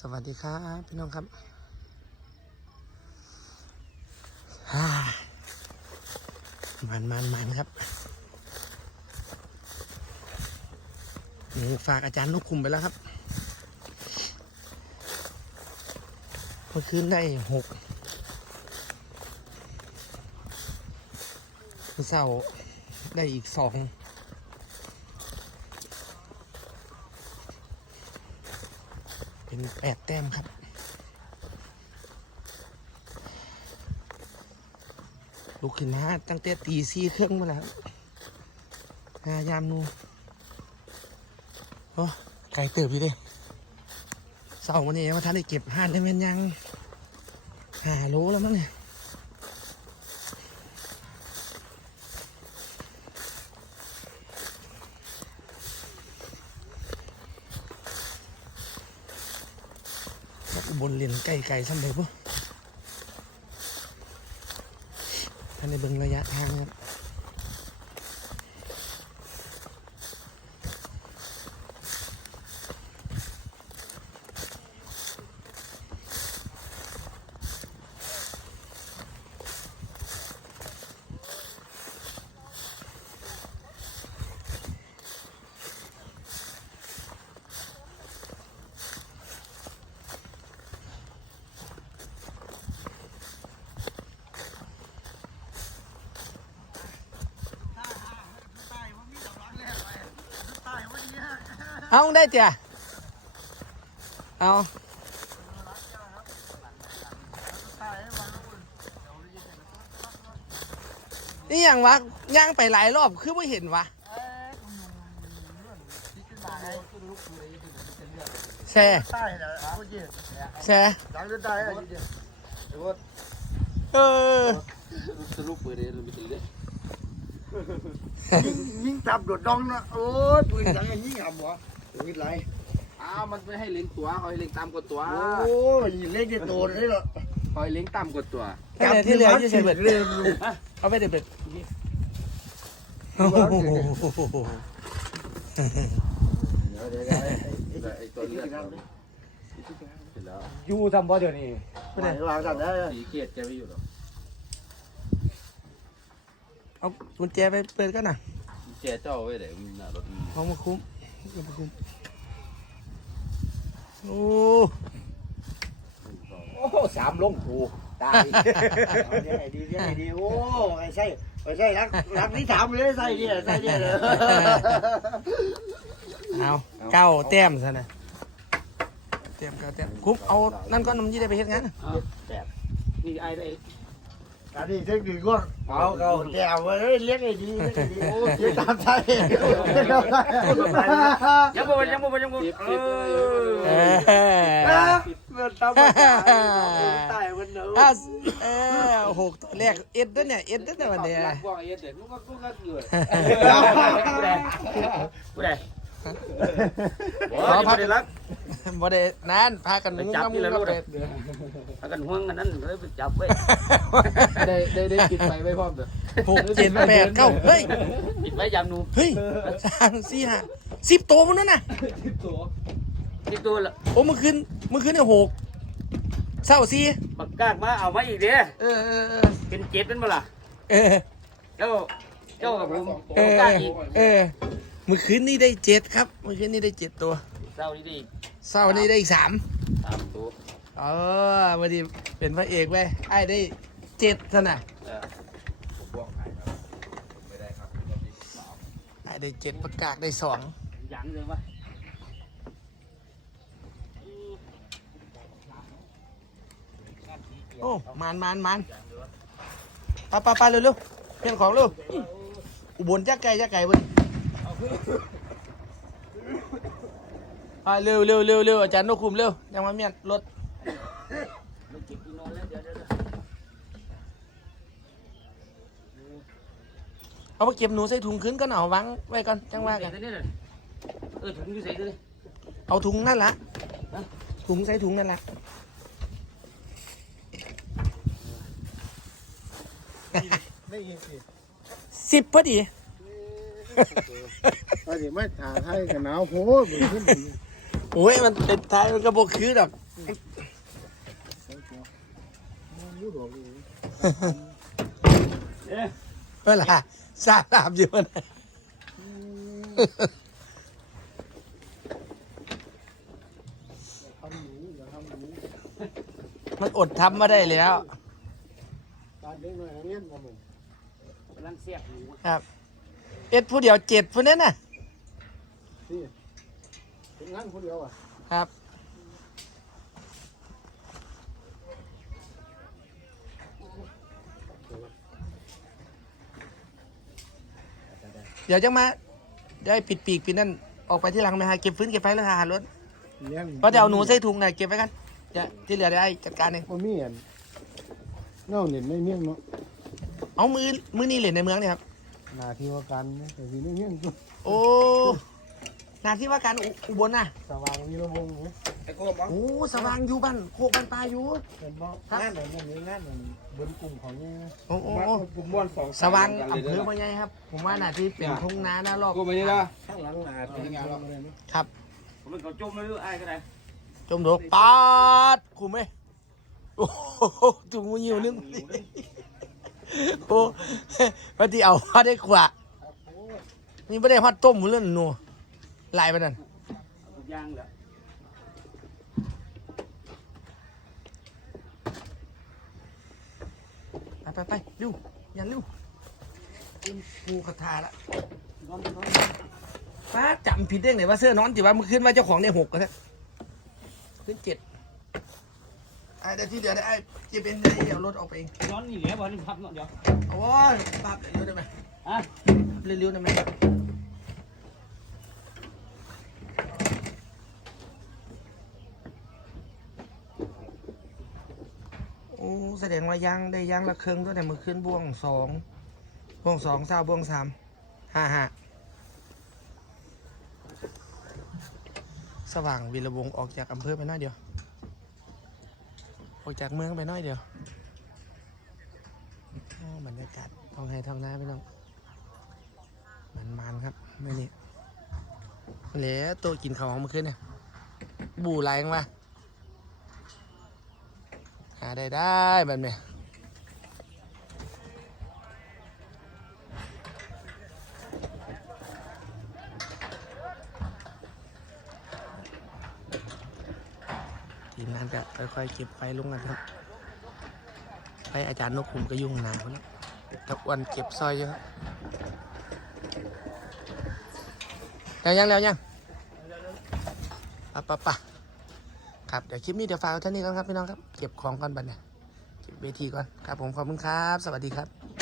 สวัสดีครับพี่น้องครับฮ่ามันมันมันครับนี่ฝากอาจารย์นุกคุมไปแล้วครับ เมื่อคืนได้หกเมื่อเช้าได้อีกสอง เป็นแปดแต้มครับลุกขึ้นมาตั้งแต่ตีสี่เครื่องมาแล้วงายามนูโอ้ไก่เติบอยู่เดิเสาร์วันนี้ว่าท่านได้เก็บห่านได้แม่นยังหาโลแล้วมั้งเนี่ย บนเรียนไกลไก่ซ้ำเลยปุ๊บท่านในเบิ่งระยะทางครับ เอาได้เจ้ะเอานี่อย่างวะย่างไปหลายรอบคือไม่เห็นวะแช่แช่เออสรุปปืนเลยไม่ถึงเลยยิงยิงจับโดดดองนะโอ้ยปืนหลังอย่างนี้ครับหั วปืนไรอ้าวมันไม่ให้เล็งตัวเขาให้เล็งตามกดตัวโอ้ยยิงเล็กจะโดดเลยเหรอเขาให้เล็งตามกดตัวนั่นแหละที่เหลือยี่สิบเอ็ดเรื่องเอาไปเด็ดเบ็ดโอ้โหเดี๋ยวเดี๋ยวเดี๋ยวไอ้ตัวเลือดเขาเสร็จแล้วอยู่ทำบ่เดี๋ยวนี้ไม่ได้วางสั่งได้สีเกียรติแกไม่อยู่หรอกเอากุญแจไปเปิดกันนะแกเจ้าไว้ไหนมันหน้ารถมันเอามาคุ้ม เอามาคุ้มโอ้โอ้สามลงผูตายเดี๋ยวไอ้ดีเดี๋ยวไอ้ดีโอ้ไอ้ใช่ไอ้ใช่รักรักนี่ถามเลยใส่เนี่ยใส่เนี่ยเลยเอาเก้าแต้มซะนะแต้มเก้าแต้มคุ้มเอานั่นก็น้ำยี่ได้ไปเฮ็ดงาน นี่ไอ้ไอ้ อันนี้เทคนิคก็เอาเขาแกวไว้เลี้ยงไอ้ดีเลี้ยงไอ้ดีโอ้ยตามใจยังบ่ยังบ่ยังบ่ติดติดเออเงินตามใจตายวันเนอะอะเออหกตัวแรกเอ็ดด้วยเนี่ยเอ็ดด้วยเนี่ยวันเดียวรักว่าไอ้เด็กมันก็กูก็เกิดกูได้กูได้ ขอพัก ได้รักบ่ได้นั่นพากันมุ้งไปจับน้ำนี่มุ้งแหละน้ำลูกเด็ดถ้ากันห่วงกันนั้นเลยไปจับไว้ได้ได้ได้ปิดไปไม่พร้อมเด้อหกเจ็ดแปดเก้าเฮ้ย ปิดไว้ยามนูเฮ้ยสามสี่ห้าสิบตัวมันนั่นน่ะที่ตัวละโอ้เมื่อคืนเมื่อคืนเนี่ยหกเศร้าสี่บักกากมาเอามาอีกเด้เออเออเออเป็นเจ็ดเป็นบ่ล่ะเออ เจ้าเจ้ากับผมเออกากอีกเออ เมื่อคืนนี้ได้เจ็ดครับ เมื่อคืนนี้ได้เจ็ดตัวเจ้านี่ได้อีกเศร้านี้ได้อีกสามสามตัวเออวันนี้เป็นพระเอกไว้ยไอ้ได้เจ็ดซะน่ะเออไอ้ได้เจ็ดประกาศได้สองยังเลยวะโอ้มานมานมานไปไปไปเร็วเร็วเปลี่ยนของเร็วอุบลจ้าไก่จ้าไก่บน ไปเร็วเร็วเร็วเร็วอาจารย์นกคุมเร็วยังมาเมียนรถไม่เก็บที่นอนแล้วเดี๋ยวเดี๋ยวเดี๋ยวเอาไปเก็บหนูใส่ถุงขึ้นกันเอาวางไว้ก่อนจังว่ากันใส่ตัวนี้เลยเออถุงอยู่ใส่ตัวนี้เอาถุงนั่นละถุงใส่ถุงนั่นละได้ยินสิสิบพอดี เอาสิไม่ถ่ายให้กันหนาวโหบุญขึ้นโอ้ยมันเป็นท้ายมันกระบอกคือแบบรู้ดอกเลยเอ๊ะเมื่อไหร่ซาลาบอยู่นะทำหนูอย่าทำหนูมันอดทำมาได้แล้วตาเด็กหน่อยเงี้ยมาผมกำลังเสียบหนูครับ เอ็ดผู้เดียวเจ็ดผู้นั้นน่ะนี่เป็นงานคนเดียวอะครับ เดี๋ยวจังมาได้ปิดปีกปิดนั่นออกไปที่หลังไหมฮะเก็บฟื้นเก็บไฟแล้วหารถเลี้ยงเพราะเดี๋ยวเอาหนูใส่ถุงน่ะเก็บไว้กันเดี๋ยวที่เหลือเดี๋ยวไอ้จัดการเองบ่มีอันเน่าเน็ตไม่เมี่ยงเนาะเอามือมือนี่เหรียญในเมืองเนี่ยครับ หนาที่ว่ากันนะแต่ที่ไม่เมี่ยงก็โอ้หนาที่ว่าการอุอุบลน่ะสว่างวีระวงศ์เนี่ยไอ้โก้บ้างโอ้สว่างอยู่บ้านโคกบ้านปลาอยู่ เป็นบ่งานไหนงานนี้งานนั้นบนกลุ่มของนี่นะโอ้โอ้โอ้กลุ่มม้วนสองสว่างอำเภอมาใหญ่ครับ ผมว่าน่ะที่เป็นทุ่งนาหน้ารอบ กูไม่ได้ละข้างหลังหนาเป็นงานอะไรเนาะครับ ผมเป็นเขาจมไม่รู้ไอ้ก็ได้จมดกปาดคุมไหมโอ้โหถุงมือยิวนึง โอ้พอดีเอาพอได้ขวานี่ไม่ได้ฮอดต้มเรื่องนัวลายไปนั่นอย่างแหละไปไปไปเร็วอย่าเร็วกูกระทาละป้าจำผิดได้ไงว่าเสื้อนอนจิว่ามันขึ้นว่าเจ้าของในหกก็ได้ขึ้นเจ็ด อ้ได้ที่เหลือได้ไอ้จะเป็นไงเดี๋ยวรถออกไปเองนอนนี่เหลือบอลนี่พับเนาะเดี๋ยวโอ้ยปั๊บเร็วๆได้ไหมอะเร็วๆได้ไหมโอ้แสดงว่ายังได้ยังละเครึ่งตั้งแต่มือขึ้นบ่วงสองบ่วงสองเศร้าบ่วงสามห้าห้าสว่างวีระวงศ์ออกจากอำเภอไปหน้อยเดียว ออกจากเมืองไปน้อยเดียวโอ้บรรยากาศท้องไห้ท้องนาพี่น้องมันมันครับมื่อนี้เหลือตัวกินข้าวของมันขึ้นเนี่ยบูไหลงมาหาได้ได้แบบเนี้ย มงานก็ค่อยๆเก็บไฟลงกันครับไฟอาจารย์นกขุมก็ยุ่งหนาคนแล้ตะวันเก็บซอยเยอะแล้วยังแล้วยังปะปะปะครับเดี๋ยวคลิปนี้เดี๋ยวฝากเท่านี้ก่อนครับพี่น้องครับ เก็บของก่อนบัดเนี่ยเก็บเวทีก่อนครับผมขอบคุณครับ สวัสดีครับ